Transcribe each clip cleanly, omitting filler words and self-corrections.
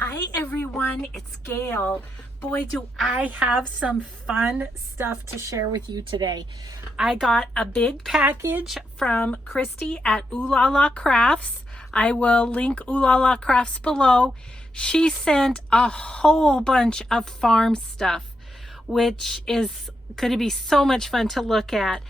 Hi everyone, it's Gail. Boy, do I have some fun stuff to share with you today. I got a big package from Christy at Oohlala Crafts. I will link Oohlala Crafts below. She sent a whole bunch of farm stuff, which is going to be so much fun to look at.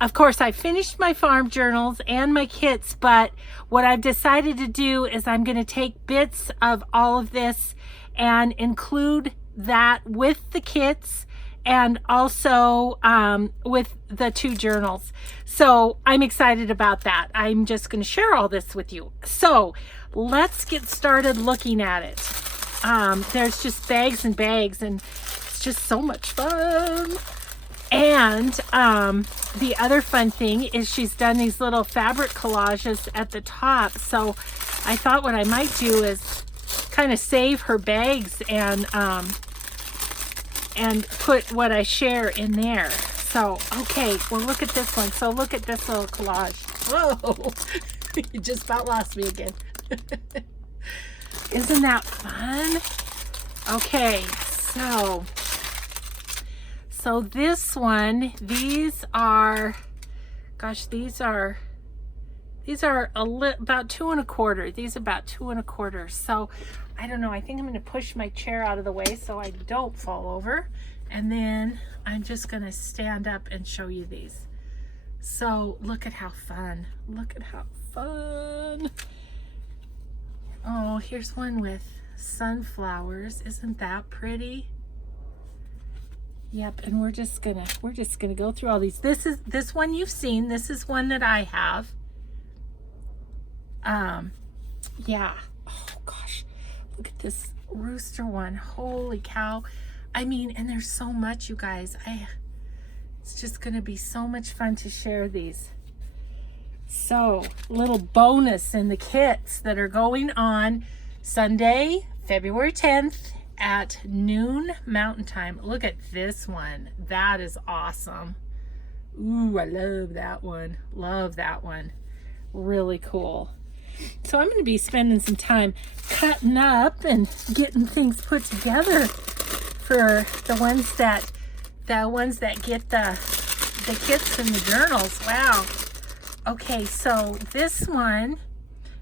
Of course, I finished my farm journals and my kits, but what I've decided to do is I'm going to take bits of all of this and include that with the kits and also with the 2 journals. So I'm excited about that. I'm just going to share all this with you. So let's get started looking at it. There's just bags and bags, and it's just so much fun. And the other fun thing is she's done these little fabric collages at the top. So I thought what I might do is kind of save her bags and put what I share in there. So, okay, well, look at this one. So look at this little collage. Whoa, you just about lost me again. Isn't that fun? Okay, so this one, these are about 2 1/4. These are about 2 1/4. So I don't know. I think I'm going to push my chair out of the way so I don't fall over. And then I'm just going to stand up and show you these. So look at how fun. Look at how fun. Oh, here's one with sunflowers. Isn't that pretty? Yep, and we're just gonna go through all these. This one you've seen. This is one that I have. Yeah. Oh gosh, look at this rooster one. Holy cow! I mean, and there's so much, you guys. It's just gonna be so much fun to share these. So, little bonus in the kits that are going on Sunday, February 10th. At noon Mountain Time. Look at this one. That is awesome. Ooh, I love that one. Love that one. Really cool. So I'm going to be spending some time cutting up and getting things put together for the ones that get the kits and the journals. Wow. Okay, so this one,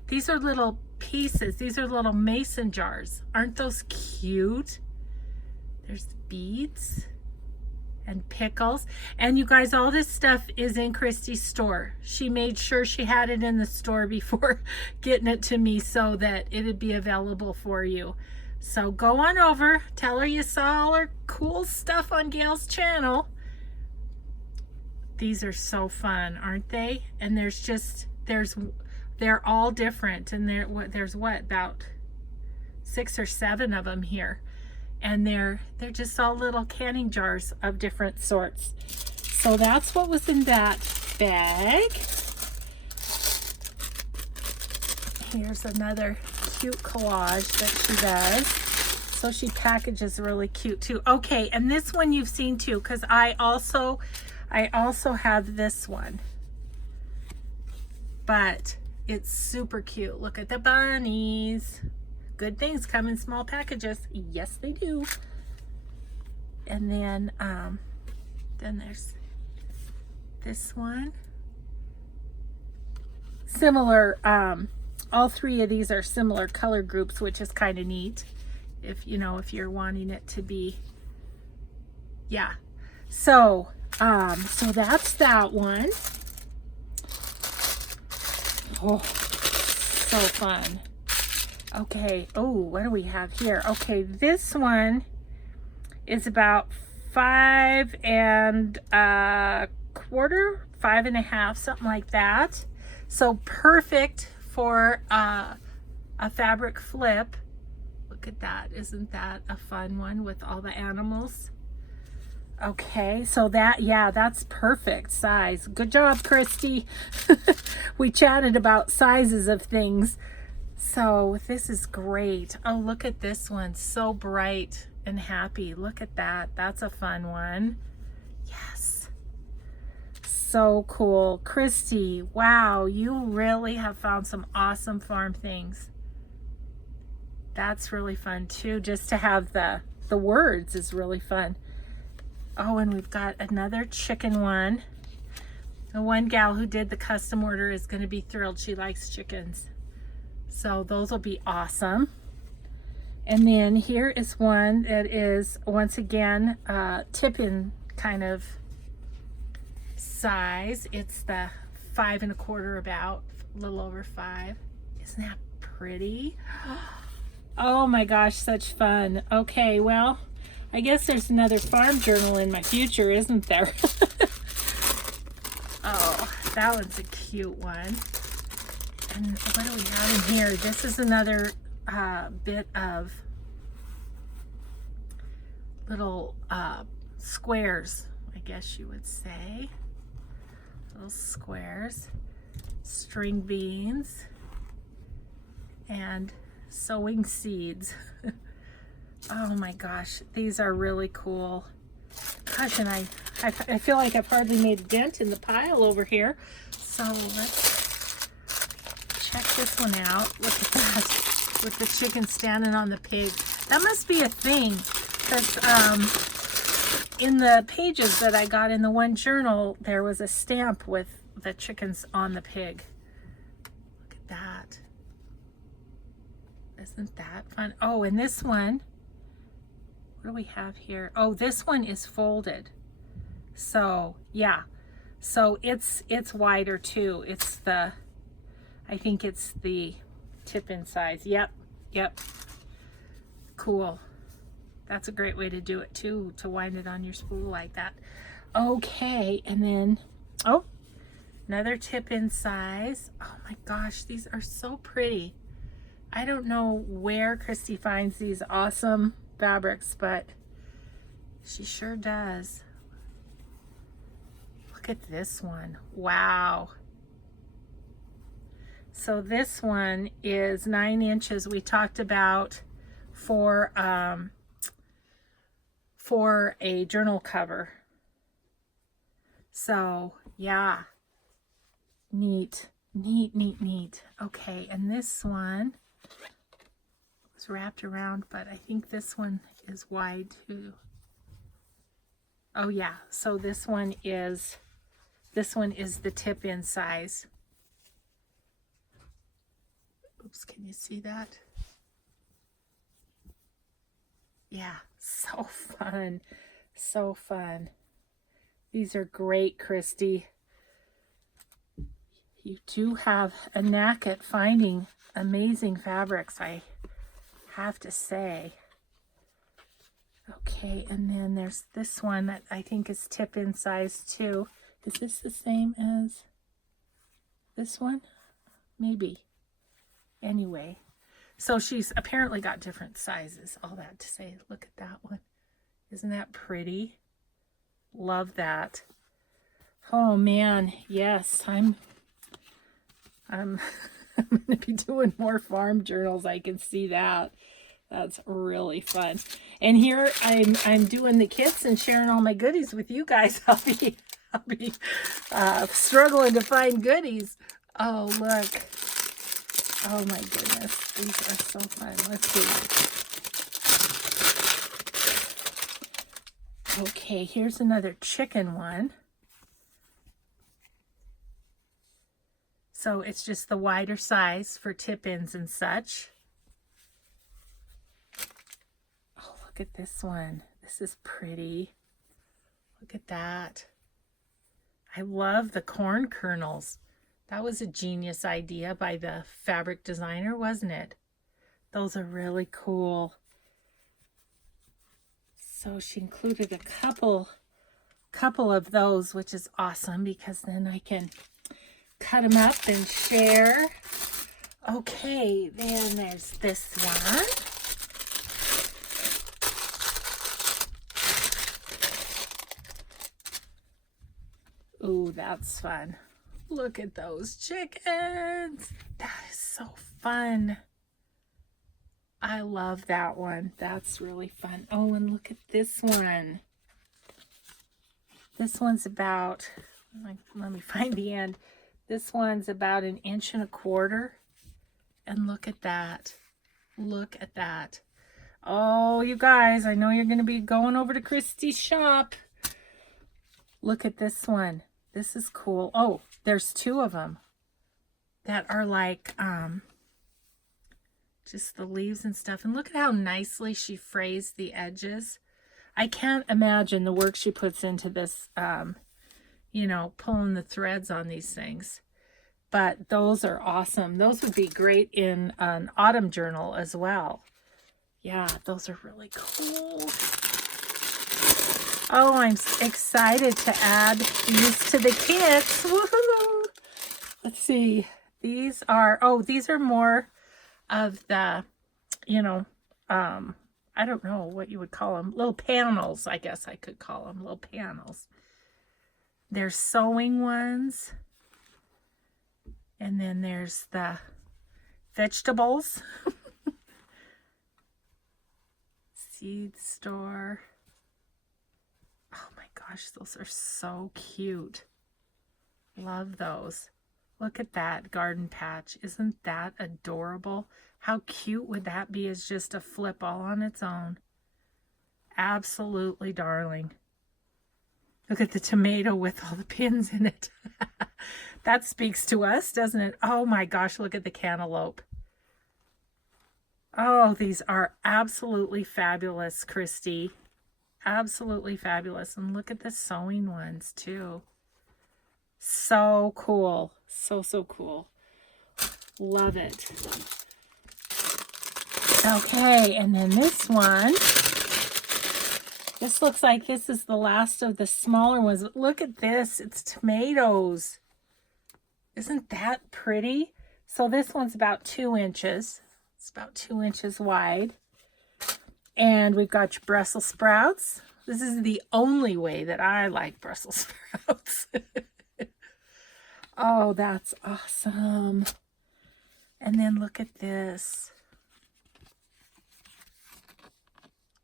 these are little pieces. These are little mason jars. Aren't those cute? There's beads and pickles. And you guys, all this stuff is in Christy's store. She made sure she had it in the store before getting it to me so that it'd be available for you. So go on over, tell her you saw all her cool stuff on Gail's channel. These are so fun, aren't they? And they're all different, and there's about 6 or 7 of them here, and they're just all little canning jars of different sorts. So that's what was in that bag. Here's another cute collage that she does. So she packages really cute too. Okay, and this one you've seen too, because I also have this one, but it's super cute. Look at the bunnies. Good things come in small packages. Yes, they do. And then there's this one. Similar, all 3 of these are similar color groups, which is kind of neat. If you're wanting it to be, yeah. So that's that one. Oh, so fun. Okay. Oh, what do we have here? Okay, this one is about 5 1/4, 5 1/2, something like that. So perfect for a fabric flip. Look at that. Isn't that a fun one with all the animals? Okay, so that's perfect size. Good job, Christy. We chatted about sizes of things. So this is great. Oh, look at this one. So bright and happy. Look at that. That's a fun one. Yes. So cool. Christy, wow, you really have found some awesome farm things. That's really fun too. Just to have the words is really fun. Oh, and we've got another chicken one. The one gal who did the custom order is going to be thrilled. She likes chickens. So those will be awesome. And then here is one that is, once again, tip-in kind of size. It's the 5 1/4, about a little over 5. Isn't that pretty? Oh my gosh, such fun. Okay, well, I guess there's another farm journal in my future, isn't there? Oh, that one's a cute one. And what do we have in here? This is another bit of little squares, I guess you would say. Little squares, string beans, and sowing seeds. Oh my gosh, these are really cool. Gosh, and I feel like I've hardly made a dent in the pile over here. So let's check this one out. Look at that, with the chicken standing on the pig. That must be a thing, because in the pages that I got in the one journal, there was a stamp with the chickens on the pig. Look at that. Isn't that fun? Oh, and this one, what do we have here? Oh, this one is folded. So yeah, so it's wider too. It's the, I think it's the tip-in size. Yep. Cool. That's a great way to do it too, to wind it on your spool like that. Okay, and then, oh, another tip-in size. Oh my gosh, these are so pretty. I don't know where Christy finds these awesome fabrics, but she sure does. Look at this one. Wow. So this one is 9 inches. We talked about for a journal cover. So yeah, neat. Okay, and this one was wrapped around, but I think this one is wide too. Oh yeah, so this one is the tip-in size. Oops, can you see that? Yeah, so fun. So fun. These are great, Christy. You do have a knack at finding amazing fabrics, I have to say. Okay, and then there's this one that I think is tip-in size too. Is this the same as this one? Maybe. Anyway, so she's apparently got different sizes. All that to say, look at that one. Isn't that pretty? Love that. Oh man, yes, I'm going to be doing more farm journals. I can see that. That's really fun. And here I'm doing the kits and sharing all my goodies with you guys. I'll be struggling to find goodies. Oh, look. Oh my goodness. These are so fun. Let's see. Okay, here's another chicken one. So it's just the wider size for tip-ins and such. Oh, look at this one. This is pretty. Look at that. I love the corn kernels. That was a genius idea by the fabric designer, wasn't it? Those are really cool. So she included a couple of those, which is awesome, because then I can cut them up and share. Okay, then there's this one. Ooh, that's fun. Look at those chickens. That is so fun. I love that one. That's really fun. Oh, and look at this one. This one's about, let me find the end. This one's about 1 1/4 inches. And look at that. Look at that. Oh, you guys, I know you're going to be going over to Christy's shop. Look at this one. This is cool. Oh, there's two of them that are like just the leaves and stuff. And look at how nicely she phrased the edges. I can't imagine the work she puts into this, you know, pulling the threads on these things. But those are awesome. Those would be great in an autumn journal as well. Yeah, those are really cool. Oh, I'm excited to add these to the kits. Woohoo! Let's see. These are, oh, these are more of the, you know, I don't know what you would call them. Little panels, I guess I could call them. Little panels. There's sewing ones. And then there's the vegetables. Seed store. Oh my gosh, those are so cute. Love those. Look at that garden patch. Isn't that adorable? How cute would that be as just a flip all on its own? Absolutely darling. Look at the tomato with all the pins in it. That speaks to us, doesn't it? Oh my gosh, look at the cantaloupe. Oh, these are absolutely fabulous, Christy. Absolutely fabulous. And look at the sewing ones too. So cool. So, so cool. Love it. Okay, and then this one. This looks like this is the last of the smaller ones. Look at this. It's tomatoes. Isn't that pretty? So this one's about 2 inches. It's about 2 inches wide. And we've got your Brussels sprouts. This is the only way that I like Brussels sprouts. Oh, that's awesome. And then look at this.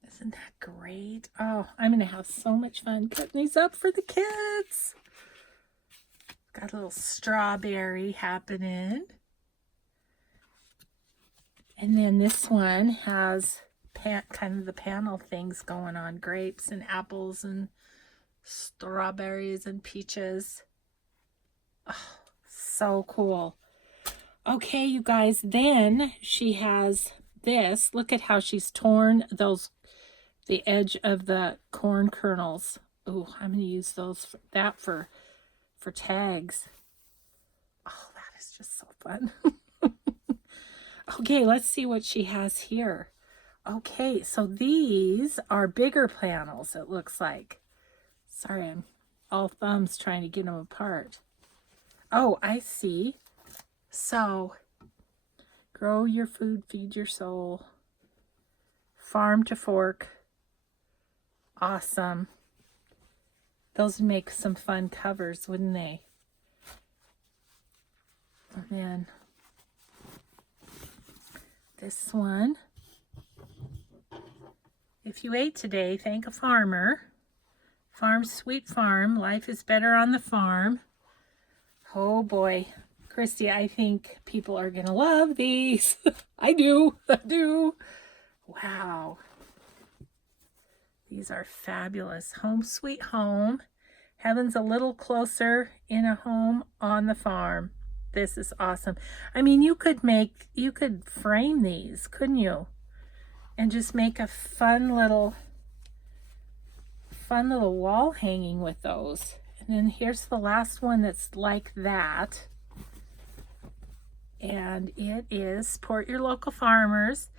Isn't that great? Oh, I'm going to have so much fun cutting these up for the kids. Got a little strawberry happening. And then this one has kind of the panel things going on. Grapes and apples and strawberries and peaches. Oh, so cool. Okay, you guys, then she has this. Look at how she's torn the edge of the corn kernels. Oh, I'm going to use that for tags. Oh, that is just so fun. Okay, let's see what she has here. Okay, so these are bigger panels, it looks like. Sorry, I'm all thumbs trying to get them apart. Oh, I see. So, grow your food, feed your soul. Farm to fork. Awesome. Those would make some fun covers, wouldn't they? And then this one. If you ate today, thank a farmer. Farm Sweet Farm. Life is better on the farm. Oh boy. Christy, I think people are going to love these. I do. Wow. These are fabulous. Home sweet home. Heaven's a little closer in a home on the farm. This is awesome. I mean, you could frame these, couldn't you? And just make a fun little wall hanging with those. And then here's the last one that's like that. And it is support your local farmers.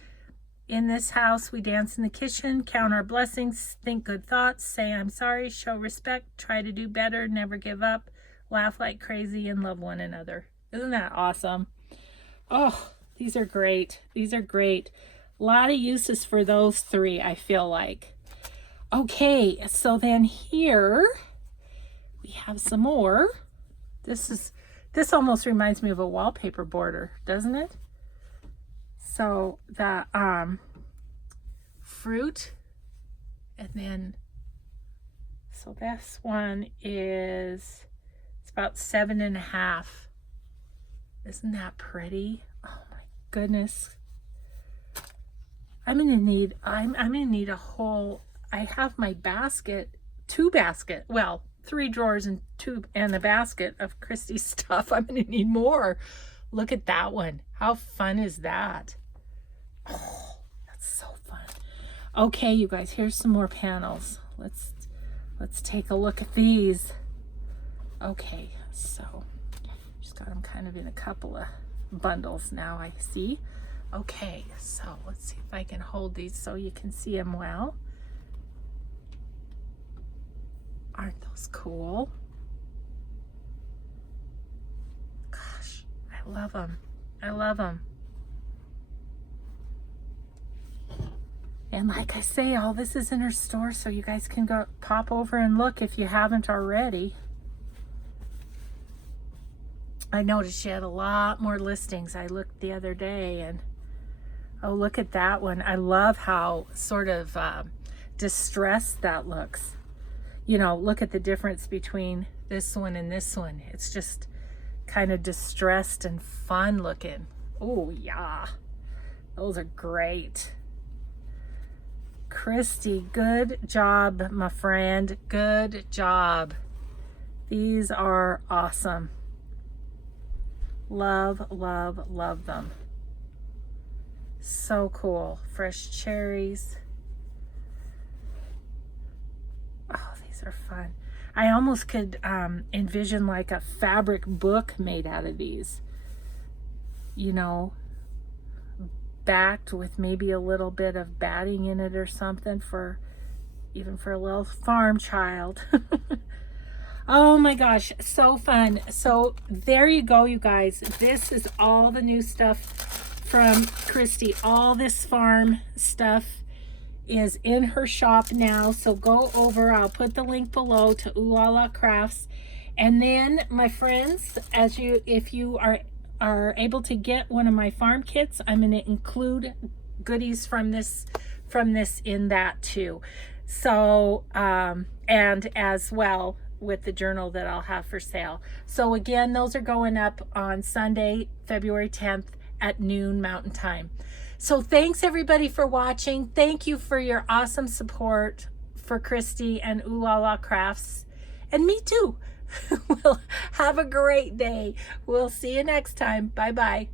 In this house, we dance in the kitchen, count our blessings, think good thoughts, say I'm sorry, show respect, try to do better, never give up, laugh like crazy, and love one another. Isn't that awesome? Oh, these are great. These are great. A lot of uses for those three, I feel like. Okay, so then here we have some more. This almost reminds me of a wallpaper border, doesn't it? So the fruit, and then so this one it's about 7.5. Isn't that pretty? Oh my goodness. I'm gonna need a whole, I have my basket, well, 3 drawers and a basket of Christy's stuff. I'm gonna need more. Look at that one. How fun is that? Oh, that's so fun. Okay, you guys, here's some more panels. Let's take a look at these. Okay, so just got them kind of in a couple of bundles now, I see. Okay, so let's see if I can hold these so you can see them well. Aren't those cool? Gosh, I love them. I love them. And like I say, all this is in her store, so you guys can go pop over and look if you haven't already. I noticed she had a lot more listings. I looked the other day and oh, look at that one. I love how sort of distressed that looks. You know, look at the difference between this one and this one. It's just kind of distressed and fun looking. Oh yeah, those are great. Christy, good job, my friend. Good job. These are awesome. Love, love, love them. So cool. Fresh cherries. Oh, these are fun. I almost could envision like a fabric book made out of these. You know, backed with maybe a little bit of batting in it or something even for a little farm child. Oh my gosh, so fun. So there you go, you guys. This is all the new stuff from Christy. All this farm stuff is in her shop now. So go over, I'll put the link below to Oohlala Crafts. And then my friends, if you are able to get one of my farm kits, I'm going to include goodies from this in that too. So and as well with the journal that I'll have for sale. So again, those are going up on Sunday, February 10th at noon Mountain Time. So thanks everybody for watching. Thank you for your awesome support for Christy and Oohlala Crafts, and me too. Well, have a great day. We'll see you next time. Bye bye.